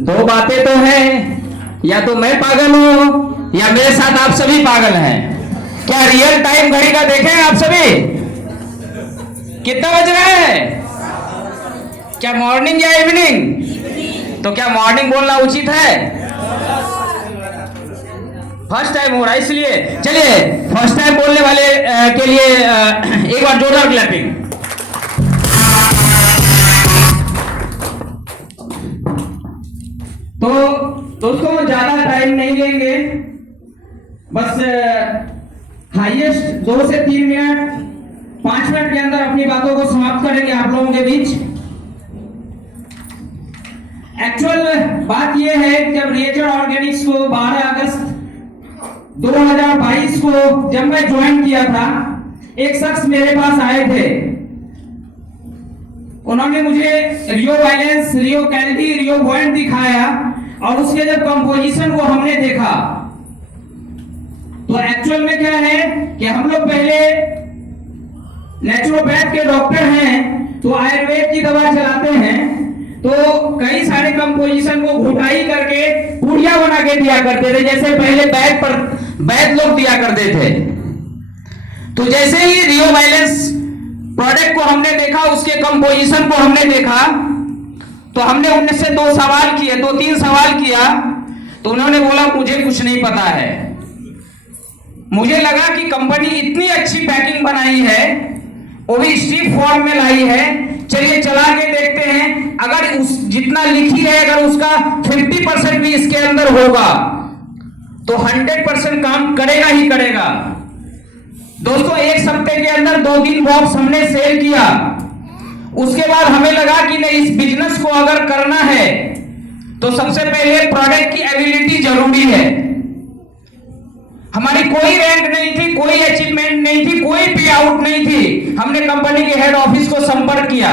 दो बातें तो हैं, या तो मैं पागल हूं या मेरे साथ आप सभी पागल हैं। क्या रियल टाइम घड़ी का देखें आप सभी? कितना बज रहा है? क्या मॉर्निंग या इवनिंग? तो क्या मॉर्निंग बोलना उचित है? फर्स्ट टाइम हो रहा है इसलिए चलिए फर्स्ट टाइम बोलने वाले के लिए एक बार जोरदार क्लैपिंग। तो दोस्तों ज्यादा टाइम नहीं लेंगे, बस हाईएस्ट 2 से 3 मिनट 5 मिनट के अंदर अपनी बातों को समाप्त करेंगे आप लोगों के बीच। एक्चुअल बात यह है कि जब रिएचर ऑर्गेनिक्स को 12 अगस्त 2022 को जब मैं ज्वाइन किया था, एक शख्स मेरे पास आए थे। उन्होंने मुझे रियो वायलेंस, रियो कैंडी, रियो पॉइंट दिखाया और उसके जब कंपोजिशन को हमने देखा तो एक्चुअल में क्या है कि हम लोग पहले नेचुरोपैथ के डॉक्टर हैं तो आयुर्वेद की दवा चलाते हैं, तो कई सारे कंपोजिशन को घुटाई करके पुड़िया बना के दिया करते थे, जैसे पहले वैद लोग दिया करते थे। तो जैसे ही रियो वायलेंस प्रोडक्ट को हमने देखा, उसके कंपोजिशन को हमने देखा, तो हमने उनसे 2-3 सवाल किया। तो उन्होंने बोला मुझे कुछ नहीं पता है। मुझे लगा कि कंपनी इतनी अच्छी पैकिंग बनाई है, वो भी स्ट्रिप फॉर्म में लाई है, चलिए चला के देखते हैं। अगर उस जितना लिखी है अगर उसका 50% भी इसके अंदर होगा तो 100% काम करेगा ही करेगा। दोस्तों एक सप्ताह के अंदर 2-3 बॉक्स हमने सेल किया। उसके बाद हमें लगा कि नहीं, इस बिजनेस को अगर करना है तो सबसे पहले प्रोडक्ट की एबिलिटी जरूरी है। हमारी कोई रैंक नहीं थी, कोई अचीवमेंट नहीं थी, कोई पे आउट नहीं थी। हमने कंपनी के हेड ऑफिस को संपर्क किया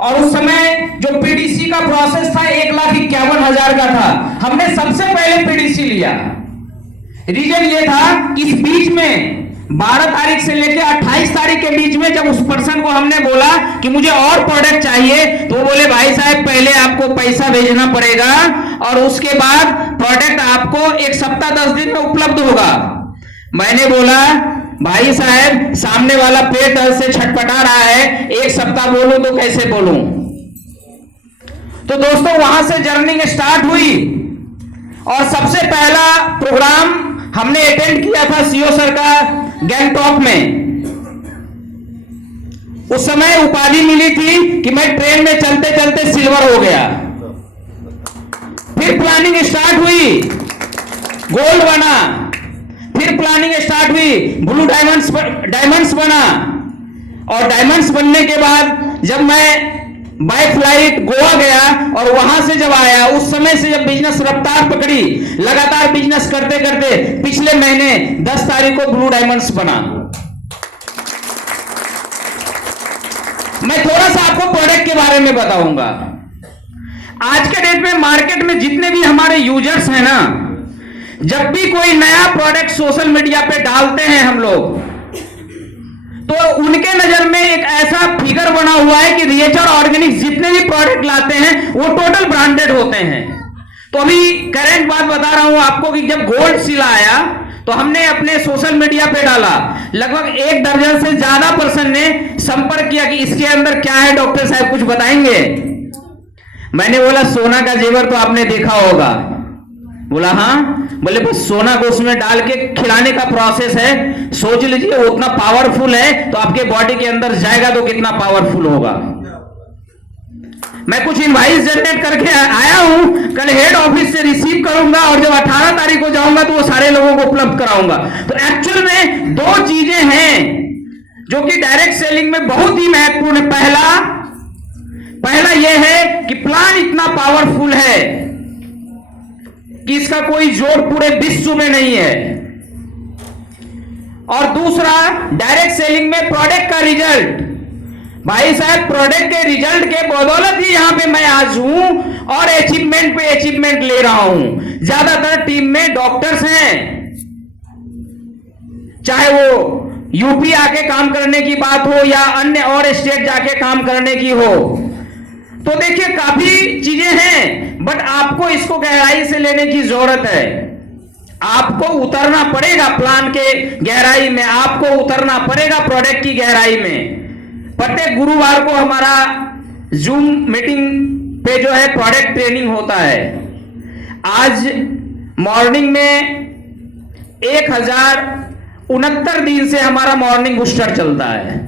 और उस समय जो पीडीसी का प्रोसेस था 1,51,000 का था। हमने सबसे पहले पीडीसी लिया। रीजन ये था कि इस बीच में 12 तारीख से लेकर 28 तारीख के बीच में जब उस पर्सन को हमने बोला कि मुझे और प्रोडक्ट चाहिए, तो वो बोले भाई साहब पहले आपको पैसा भेजना पड़ेगा और उसके बाद प्रोडक्ट आपको 1 सप्ताह 10 दिन में उपलब्ध होगा। मैंने बोला भाई साहब सामने वाला पेट से छटपटा रहा है, 1 सप्ताह बोलूं तो कैसे बोलूं। तो दोस्तों वहां से जर्नी स्टार्ट हुई और सबसे पहला प्रोग्राम हमने अटेंड किया था सीओ सर का गैंगटॉक में। उस समय उपाधि मिली थी कि मैं ट्रेन में चलते चलते सिल्वर हो गया। फिर प्लानिंग स्टार्ट हुई, गोल्ड बना। फिर प्लानिंग स्टार्ट हुई, ब्लू डायमंड्स बना। और डायमंड्स बनने के बाद जब मैं बाय फ्लाइट गोवा गया और वहां से जब आया, उस समय से जब बिजनेस रफ्तार पकड़ी, लगातार बिजनेस करते करते पिछले महीने 10 तारीख को ब्लू डायमंड्स बना। मैं थोड़ा सा आपको प्रोडक्ट के बारे में बताऊंगा। आज के डेट में मार्केट में जितने भी हमारे यूजर्स हैं ना, जब भी कोई नया प्रोडक्ट सोशल मीडिया पे डालते हैं हम लोग, तो उनके नजर में एक ऐसा फिगर बना हुआ है कि रिएचर ऑर्गेनिक्स जितने भी प्रोडक्ट लाते हैं वो टोटल ब्रांडेड होते हैं। तो अभी करंट बात बता रहा हूं आपको कि जब गोल्ड सील आया तो हमने अपने सोशल मीडिया पे डाला, लगभग 1 दर्जन से ज्यादा पर्सन ने संपर्क किया कि इसके अंदर क्या है डॉक्टर साहब कुछ बताएंगे। मैंने बोला सोना का जेवर तो आपने देखा होगा। बोला हाँ। बोले बस सोना को उसमें डाल के खिलाने का प्रोसेस है, सोच लीजिए वो उतना पावरफुल है तो आपके बॉडी के अंदर जाएगा तो कितना पावरफुल होगा। मैं कुछ इनवाइस जनरेट करके आया हूं, कल हेड ऑफिस से रिसीव करूंगा और जब 18 तारीख को जाऊंगा तो वो सारे लोगों को उपलब्ध कराऊंगा। तो एक्चुअल में 2 चीजें हैं जो कि डायरेक्ट सेलिंग में बहुत ही महत्वपूर्ण है। पहला यह है कि प्लान इतना पावरफुल है कि इसका कोई जोड़ पूरे विश्व में नहीं है। और दूसरा डायरेक्ट सेलिंग में प्रोडक्ट का रिजल्ट। भाई साहब प्रोडक्ट के रिजल्ट के बदौलत ही यहां पे मैं आज हूं और अचीवमेंट पे अचीवमेंट ले रहा हूं। ज्यादातर टीम में डॉक्टर्स हैं, चाहे वो यूपी आके काम करने की बात हो या अन्य और स्टेट जाके काम करने की हो। तो देखिए काफी चीजें हैं, बट आपको इसको गहराई से लेने की जरूरत है। आपको उतरना पड़ेगा प्लान के गहराई में, आपको उतरना पड़ेगा प्रोडक्ट की गहराई में। प्रत्येक गुरुवार को हमारा जूम मीटिंग पे जो है प्रोडक्ट ट्रेनिंग होता है। आज मॉर्निंग में 1069 दिन से हमारा मॉर्निंग बूस्टर चलता है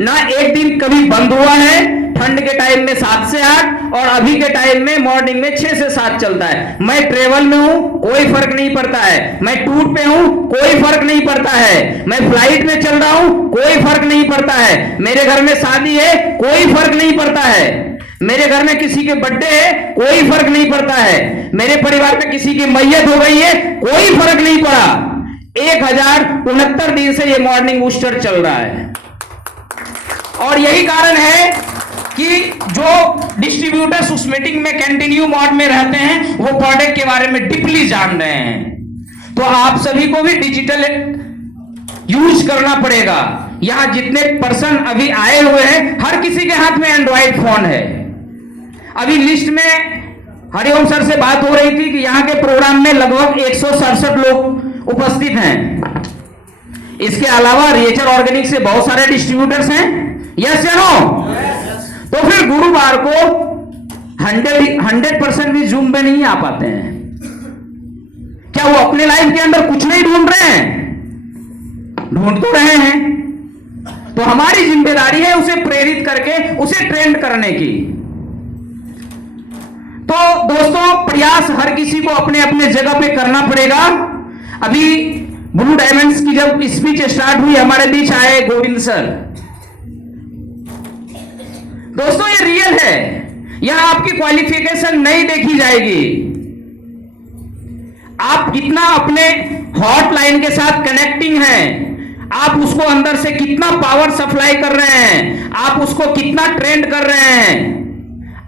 ना, एक दिन कभी बंद हुआ है। ठंड के टाइम में 7 से 8 और अभी के टाइम में मॉर्निंग में 6 से 7 चलता है। मैं ट्रेवल में हूं, कोई फर्क नहीं पड़ता है। मैं टूर पे हूं, कोई फर्क नहीं पड़ता है। मैं फ्लाइट में चल रहा हूं, कोई फर्क नहीं पड़ता है। मेरे घर में शादी है, कोई फर्क नहीं पड़ता है। मेरे घर में किसी के बर्थडे है, कोई फर्क नहीं पड़ता है। मेरे परिवार में किसी की मैयत हो गई है, कोई फर्क नहीं पड़ा। 1069 दिन से ये मॉर्निंग बूस्टर चल रहा है। और यही कारण है कि जो डिस्ट्रीब्यूटर्स उस मीटिंग में कंटिन्यू मोड में रहते हैं वो प्रोडक्ट के बारे में डीपली जान रहे हैं। तो आप सभी को भी डिजिटल यूज करना पड़ेगा। यहां जितने पर्सन अभी आए हुए हैं हर किसी के हाथ में एंड्रॉइड फोन है। अभी लिस्ट में हरिओम सर से बात हो रही थी कि यहां के प्रोग्राम में लगभग 167 लोग उपस्थित हैं। इसके अलावा रिएचर ऑर्गेनिक से बहुत सारे डिस्ट्रीब्यूटर्स हैं। यस या नो? तो फिर गुरुवार को 100% भी जूम पे नहीं आ पाते हैं। क्या वो अपने लाइफ के अंदर कुछ नहीं ढूंढ रहे हैं? ढूंढ तो रहे हैं। तो हमारी जिम्मेदारी है उसे प्रेरित करके उसे ट्रेंड करने की। तो दोस्तों प्रयास हर किसी को अपने अपने जगह पे करना पड़ेगा। अभी ब्लू डायमंड्स की जब स्पीच स्टार्ट हुई हमारे बीच आए गोविंद सर। दोस्तों ये रियल है, यहां आपकी क्वालिफिकेशन नहीं देखी जाएगी। आप कितना अपने हॉटलाइन के साथ कनेक्टिंग हैं, आप उसको अंदर से कितना पावर सप्लाई कर रहे हैं, आप उसको कितना ट्रेंड कर रहे हैं,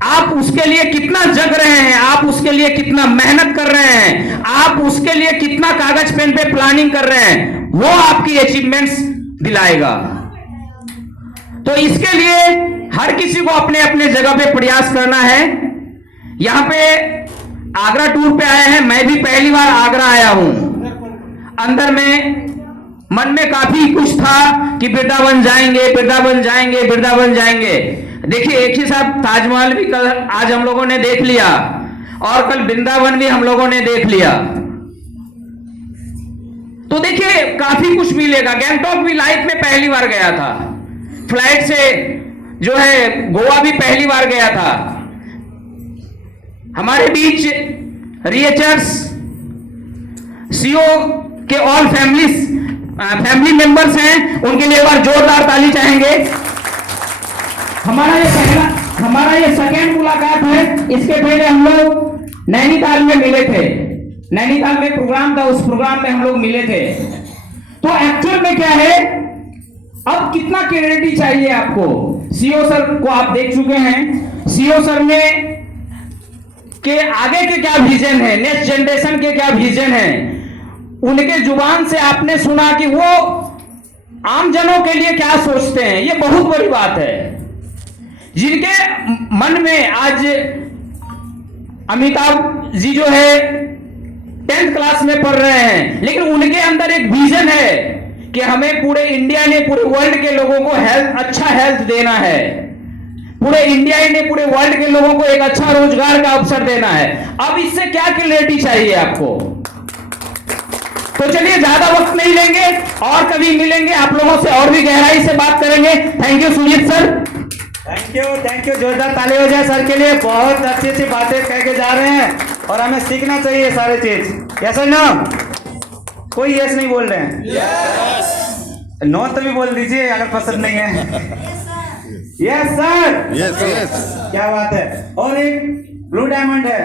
आप उसके लिए कितना जग रहे हैं, आप उसके लिए कितना मेहनत कर रहे हैं, आप उसके लिए कितना कागज पेन पे प्लानिंग कर रहे हैं, वो आपकी अचीवमेंट्स दिलाएगा। तो इसके लिए हर किसी को अपने अपने जगह पे प्रयास करना है। यहां पे आगरा टूर पे आए हैं, मैं भी पहली बार आगरा आया हूं। अंदर में मन में काफी कुछ था कि वृंदावन जाएंगे, वृंदावन जाएंगे, वृंदावन जाएंगे। देखिए एक ही साथ ताजमहल भी कल आज हम लोगों ने देख लिया और कल वृंदावन भी हम लोगों ने देख लिया। तो देखिए काफी कुछ मिलेगा। गैंगटॉक भी लाइफ में पहली बार गया था, फ्लाइट से जो है गोवा भी पहली बार गया था। हमारे बीच रिएचर्स सीओ के ऑल फैमिली मेंबर्स हैं, उनके लिए एक बार जोरदार ताली चाहेंगे। हमारा ये सेकेंड मुलाकात है। इसके पहले हम लोग नैनीताल में मिले थे, नैनीताल में प्रोग्राम था, उस प्रोग्राम में हम लोग मिले थे। तो एक्चुअल में क्या है, अब कितना क्लैरिटी चाहिए आपको। सीओ सर को आप देख चुके हैं, सीओ सर ने के आगे के क्या विजन है, नेक्स्ट जनरेशन के क्या विजन है, उनके जुबान से आपने सुना कि वो आम जनों के लिए क्या सोचते हैं। ये बहुत बड़ी बात है। जिनके मन में आज अमिताभ जी जो है 10th क्लास में पढ़ रहे हैं, लेकिन उनके अंदर एक विजन है कि हमें पूरे इंडिया ने, पूरे वर्ल्ड के लोगों को अच्छा हेल्थ देना है, पूरे इंडिया ने, पूरे वर्ल्ड के लोगों को एक अच्छा रोजगार का अवसर देना है। अब इससे क्या क्लैरिटी चाहिए आपको। तो चलिए ज्यादा वक्त नहीं लेंगे और कभी मिलेंगे, आप लोगों से और भी गहराई से बात करेंगे। Thank you Sujeet sir. Thank you. जोरदार ताली हो जाए सर के लिए। बहुत अच्छी अच्छी बातें कह के जा रहे हैं और हमें सीखना चाहिए सारे चीज। यस ना? कोई यस नहीं बोल रहे हैं? यस। नो तो भी बोल दीजिए अगर पसंद नहीं है। Yes sir. Yes yes. क्या बात है। और एक ब्लू डायमंड है।